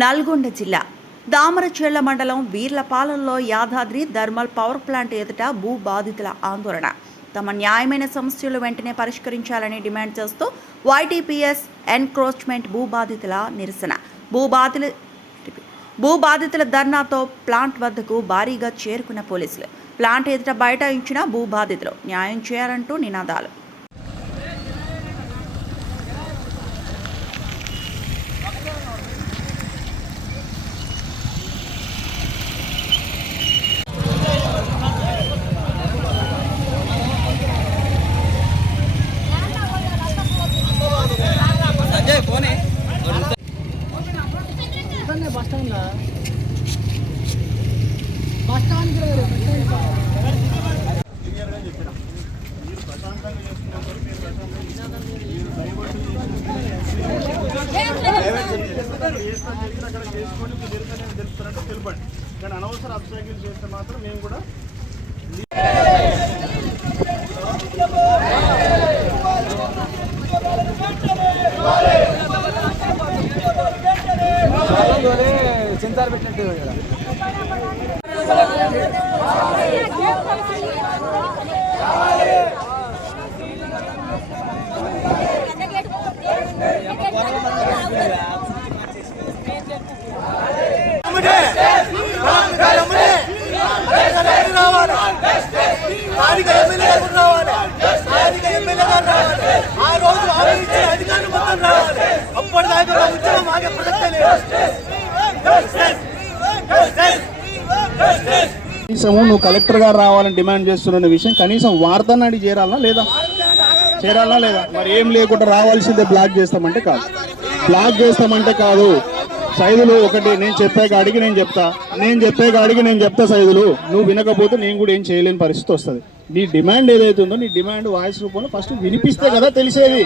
నల్గొండ జిల్లా దామరచెర్ల మండలం వీర్లపాలెంలో Yadadri thermal power plant ఎదుట భూ బాధితుల ఆందోళన. తమ న్యాయమైన సమస్యలు వెంటనే పరిష్కరించాలని డిమాండ్ చేస్తూ వైటీపీఎస్ ఎన్క్రోచ్మెంట్ భూబాధితుల నిరసన. భూబాధితుల ధర్నాతో ప్లాంట్ వద్దకు భారీగా చేరుకున్న పోలీసులు. ప్లాంట్ ఎదుట బైఠాయించిన భూబాధితులు న్యాయం చేయాలంటూ నినాదాలు. కానీ అనవసర అబ్స్ట్రాక్ట్లు చేస్తే మాత్రం మేము కూడా చింతారు పెట్టినట్టు కనీసము నువ్వు కలెక్టర్ గారు రావాలని డిమాండ్ చేస్తున్న విషయం కనీసం వార్తను అడిగి చేరాలనా లేదా మరి ఏం లేకుండా రావాల్సిందే బ్లాక్ చేస్తామంటే కాదు సైదులు ఒకటి నేను చెప్పే కాడికి నేను చెప్తా సైదులు నువ్వు వినకపోతే నేను కూడా ఏం చేయలేని పరిస్థితి వస్తుంది. నీ డిమాండ్ ఏదైతుందో నీ డిమాండ్ వాయిస్ రూపంలో ఫస్ట్ వినిపిస్తే కదా తెలిసేది.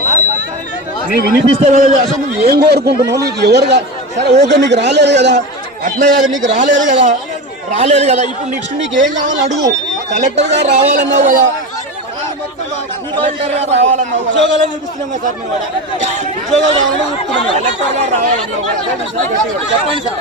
అసలు నువ్వు ఏం కోరుకుంటున్నావు, నీకు ఎవరుగా సరే ఓకే నీకు రాలేదు కదా, అట్లే కాదు నీకు రాలేదు కదా ఇప్పుడు నెక్స్ట్ నీకు ఏం కావాలని అడుగు. కలెక్టర్ గారు రావాలన్నావు కదా, ఉద్యోగాలు చూపిస్తున్నాం కదా సార్, ఉద్యోగాలు కావాలని చూస్తున్నాం, కలెక్టర్ గారు రావాలన్నావు చెప్పండి సార్.